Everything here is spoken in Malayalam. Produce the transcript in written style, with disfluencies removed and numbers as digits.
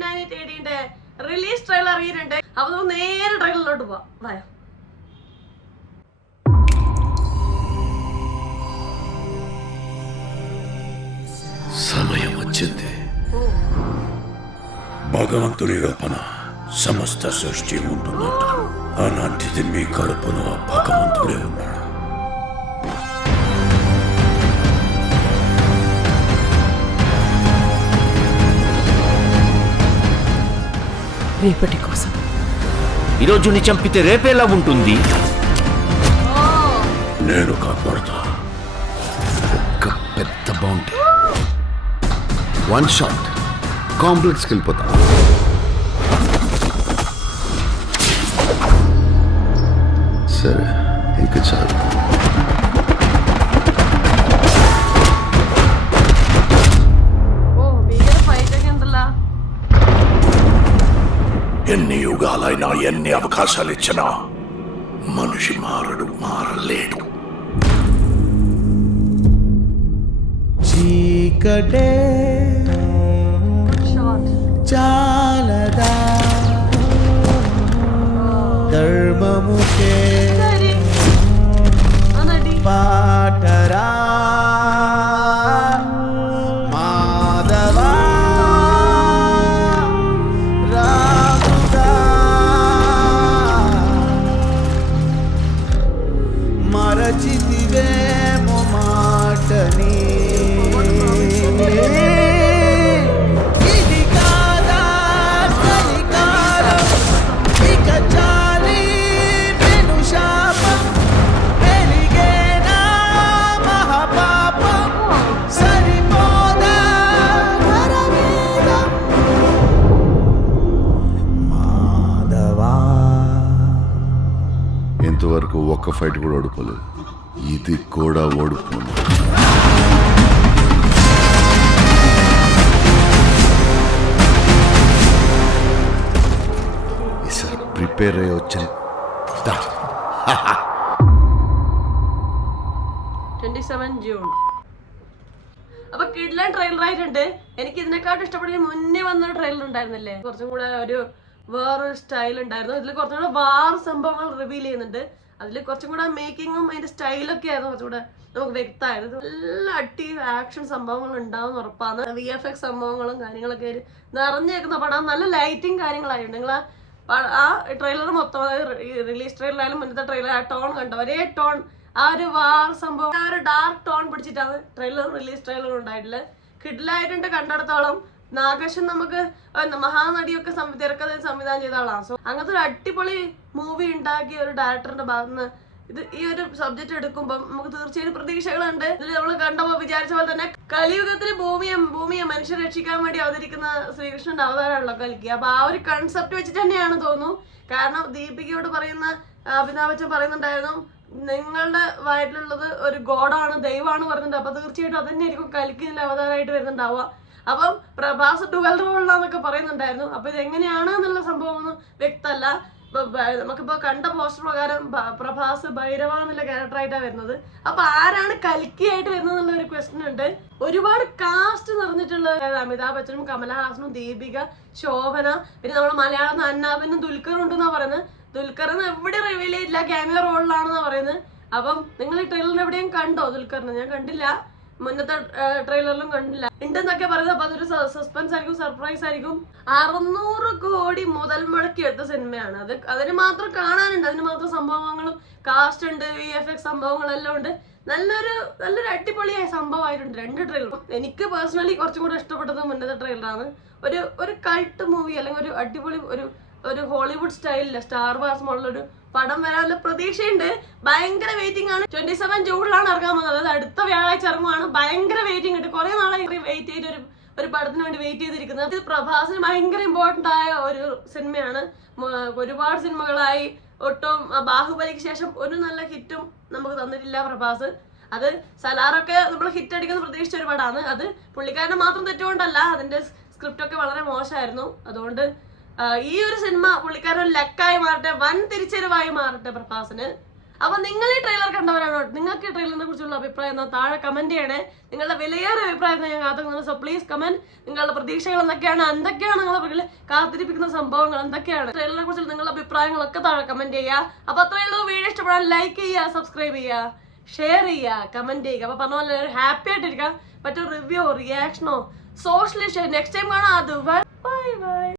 989880ന്റെ റിലീസ് ട്രെയിലർ ഇറങ്ങിയിട്ടുണ്ട്. അപ്പൊ നമുക്ക് നേരെ ട്രെയിലറിലോട്ട് പോവാം. വായോ. సమయం వచ్చింది. భగవంతుడి రూపణ సమస్త సృష్టి ఉంటున్నట్టు అలాంటిది మీ కడుపులో భగవంతుడే ఉన్నాడు. రేపటి కోసం ఈరోజుని చంపితే రేపేలా ఉంటుంది? నేను కాపాడుతా. ఒక పెద్ద బౌంటీ, వన్ షాట్ కాంప్లెక్స్కి వెళ్ళిపోతా. సరే ఇంక చాలు. ఎన్ని యుగాలైనా ఎన్ని అవకాశాలు ఇచ్చినా మనిషి మారలేడు. చీకటే చాలదా ధర్మముకే పాటరా మాధవా రాముదా మరచితివేమో మాటని. ఇంతవరకు ఒక్క ఫైట్ కూడా ఓడిపోలేదు, ఇది కూడా ఓడిపోను. ఈసారి പ്രിപ്പയർ ആയി వచ్చాను. 27 ജൂൺ. അപ്പൊ കിഡ്ലൻ ട്രെയിലർ ആയിട്ടുണ്ട്. എനിക്ക് ഇതിനെക്കാട്ടും ഇഷ്ടപ്പെടുന്ന മുന്നേ വന്നൊരു ട്രെയിലർ ഉണ്ടായിരുന്നില്ലേ, കുറച്ചും കൂടെ ഒരു വേറൊരു സ്റ്റൈൽ ഉണ്ടായിരുന്നു. ഇതിൽ കുറച്ചും കൂടെ വാർ സംഭവങ്ങൾ റിവീൽ ചെയ്യുന്നുണ്ട്. അതിൽ കുറച്ചും കൂടെ മേക്കിങ്ങും അതിന്റെ സ്റ്റൈലൊക്കെ ആയിരുന്നു കുറച്ചും കൂടെ നമുക്ക് വ്യക്തമായത്. നല്ല ആക്ഷൻ സംഭവങ്ങൾ ഉണ്ടാവും ഉറപ്പാണ്. VFX സംഭവങ്ങളും കാര്യങ്ങളൊക്കെ നിറഞ്ഞേക്കുന്ന പടം. നല്ല ലൈറ്റിങ് കാര്യങ്ങളായിരുന്നു. നിങ്ങൾ ആ ട്രെയിലർ മൊത്തം, അതായത് റിലീസ് ട്രെയിലറായാലും മുന്നത്തെ ട്രെയിലർ, ആ ടോൺ കണ്ടോ, ഒരേ ടോൺ, ആ ഒരു വാർ സംഭവം, ആ ഒരു ഡാർക്ക് ടോൺ പിടിച്ചിട്ടാണ് റിലീസ് ട്രെയിലർ ഉണ്ടായിട്ടുള്ളത്. കിഡിലായിട്ടുണ്ട് കണ്ടിടത്തോളം. നാഗേഷൻ നമുക്ക് മഹാനടിയൊക്കെ തിരക്കഥ സംവിധാനം ചെയ്ത ആളാണ്. സോ അങ്ങനത്തെ ഒരു അടിപൊളി മൂവി ഉണ്ടാക്കിയ ഒരു ഡയറക്ടറിന്റെ ഭാഗത്തുനിന്ന് ഈ ഒരു സബ്ജക്ട് എടുക്കുമ്പോൾ നമുക്ക് തീർച്ചയായും പ്രതീക്ഷകളുണ്ട്. ഇതിൽ നമ്മൾ കണ്ടപ്പോൾ വിചാരിച്ച പോലെ തന്നെ കലിയുഗത്തിൽ ഭൂമിയെ മനുഷ്യരെ രക്ഷിക്കാൻ വേണ്ടി അവതരിക്കുന്ന ശ്രീകൃഷ്ണന്റെ അവതാരമാണല്ലോ കൽക്കി. അപ്പൊ ആ ഒരു കൺസെപ്റ്റ് വെച്ചിട്ട് തന്നെയാണ് തോന്നുന്നു. കാരണം ദീപികയോട് പറയുന്ന അമിതാഭ് ബച്ചൻ പറയുന്നുണ്ടായിരുന്നു, നിങ്ങളുടെ വയറ്റിലുള്ളത് ഒരു ഗോഡാണ്, ദൈവമാണ് പറയുന്നുണ്ട്. അപ്പൊ തീർച്ചയായിട്ടും അത് തന്നെയായിരിക്കും കൽക്കിന്റെ അവതാരമായിട്ട് വരുന്നുണ്ടാവുക. അപ്പം പ്രഭാസ് ഡുവൽ റോളിലാന്നൊക്കെ പറയുന്നുണ്ടായിരുന്നു. അപ്പൊ ഇത് എങ്ങനെയാണ് എന്നുള്ള സംഭവം ഒന്നും വ്യക്തമല്ല. നമുക്കിപ്പോ കണ്ട പോസ്റ്റർ പ്രകാരം പ്രഭാസ് ഭൈരവ എന്നുള്ള ക്യാരക്ടറായിട്ടാണ് വരുന്നത്. അപ്പൊ ആരാണ് കൽക്കിയായിട്ട് വരുന്നത് എന്നുള്ള ഒരു ക്വസ്റ്റ്യൻ ഉണ്ട്. ഒരുപാട് കാസ്റ്റ് നിറഞ്ഞിട്ടുള്ള അമിതാഭ് ബച്ചനും കമലഹാസനും ദീപിക, ശോഭന, പിന്നെ നമ്മുടെ മലയാളം അന്നാബിനും ദുൽഖറും ഉണ്ടെന്നാ പറയുന്നത്. ദുൽഖറിന് എവിടെ റിവീൽ ചെയ്തില്ല, ക്യാമിയോ റോളിലാണെന്നാ പറയുന്നത്. അപ്പം നിങ്ങൾ ഈ ട്രെയിലറിൽ എവിടെയും കണ്ടോ ദുൽഖറിന്? ഞാൻ കണ്ടില്ല, മുന്നത്തെ ട്രെയിലറിലും കണ്ടില്ല. ഉണ്ടെന്നൊക്കെ പറയുന്നത്. അപ്പൊ അതൊരു സസ്പെൻസ് ആയിരിക്കും, സർപ്രൈസ് ആയിരിക്കും. 600 കോടി മുതൽ മുടക്കി എടുത്ത സിനിമയാണ്. അതിന് മാത്രം കാണാനുണ്ട്, അതിന് മാത്രം സംഭവങ്ങളും കാസ്റ്റ് ഉണ്ട്, VFX സംഭവങ്ങളെല്ലാം ഉണ്ട്. നല്ലൊരു അടിപൊളിയായ സംഭവമായിട്ടുണ്ട് 2 ട്രെയിലറും. എനിക്ക് പേഴ്സണലി കുറച്ചും കൂടെ ഇഷ്ടപ്പെട്ടത് മുന്നത്തെ ട്രെയിലറാണ്. ഒരു കൾട്ട് മൂവി അല്ലെങ്കിൽ ഒരു അടിപൊളി ഒരു ഹോളിവുഡ് സ്റ്റൈലില് സ്റ്റാർ വാർസ് മോഡലൊരു പടം വരാനുള്ള പ്രതീക്ഷയുണ്ട്. ഭയങ്കര വെയിറ്റിംഗ് ആണ്. 27 ജൂണിലാണ് ഇറങ്ങാൻ പോകുന്നത്. അതായത് അടുത്ത വ്യാഴാഴ്ച ഇറങ്ങുവാണ്. ഭയങ്കര വെയിറ്റിംഗ് ഉണ്ട്. കുറെ നാളായി വെയിറ്റ് ചെയ്ത് ഒരു പടത്തിന് വേണ്ടി വെയിറ്റ് ചെയ്തിരിക്കുന്നത്. ഇത് പ്രഭാസിന് ഭയങ്കര ഇമ്പോർട്ടന്റ് ആയ ഒരു സിനിമയാണ്. ഒരുപാട് സിനിമകളായി ഒട്ടും ബാഹുബലിക്ക് ശേഷം ഒരു നല്ല ഹിറ്റും നമുക്ക് തന്നിട്ടില്ല പ്രഭാസ്. അത് സലാറൊക്കെ നമ്മൾ ഹിറ്റ് അടിക്കുന്ന പ്രതീക്ഷിച്ച ഒരു പടമാണ്. അത് പുള്ളിക്കാരനെ മാത്രം തെറ്റുകൊണ്ടല്ല, അതിന്റെ സ്ക്രിപ്റ്റ് ഒക്കെ വളരെ മോശമായിരുന്നു. അതുകൊണ്ട് ഈ ഒരു സിനിമ പുള്ളിക്കാരൻ ലക്കായി മാറട്ടെ, വൻ തിരിച്ചറിവായി മാറട്ടെ പ്രഭാസിന്. അപ്പൊ നിങ്ങൾ ഈ ട്രെയിലർ കണ്ടവരാണോ? നിങ്ങൾക്ക് ഈ ട്രെയിലറിനെ കുറിച്ചുള്ള അഭിപ്രായം എന്താ? താഴെ കമന്റ് ചെയ്യണേ. നിങ്ങളുടെ വിലയേറിയ അഭിപ്രായത്തെ ഞാൻ കാത്തുനിന്നു. So please comment. നിങ്ങളുടെ പ്രതീക്ഷകൾ എന്തൊക്കെയാണ്? എന്തൊക്കെയാണ് നിങ്ങളെ പുറകിൽ കാത്തിരിപ്പിക്കുന്ന സംഭവങ്ങൾ എന്തൊക്കെയാണ്? ട്രെയിലറിനെ കുറിച്ചുള്ള നിങ്ങളുടെ അഭിപ്രായങ്ങളൊക്കെ താഴെ കമന്റ് ചെയ്യുക. അപ്പൊ അത്രയുള്ളൂ. വീഡിയോ ഇഷ്ടപ്പെടാൻ ലൈക്ക് ചെയ്യുക, സബ്സ്ക്രൈബ് ചെയ്യുക, ഷെയർ ചെയ്യുക, കമന്റ് ചെയ്യുക. അപ്പൊ പറഞ്ഞ പോലെ ഹാപ്പി ആയിട്ടിരിക്കാം. മറ്റൊരു റിവ്യൂ, റിയാക്ഷനോ, സോഷ്യൽ നെക്സ്റ്റ് ടൈം കാണാം. അത് ബൈ ബൈ.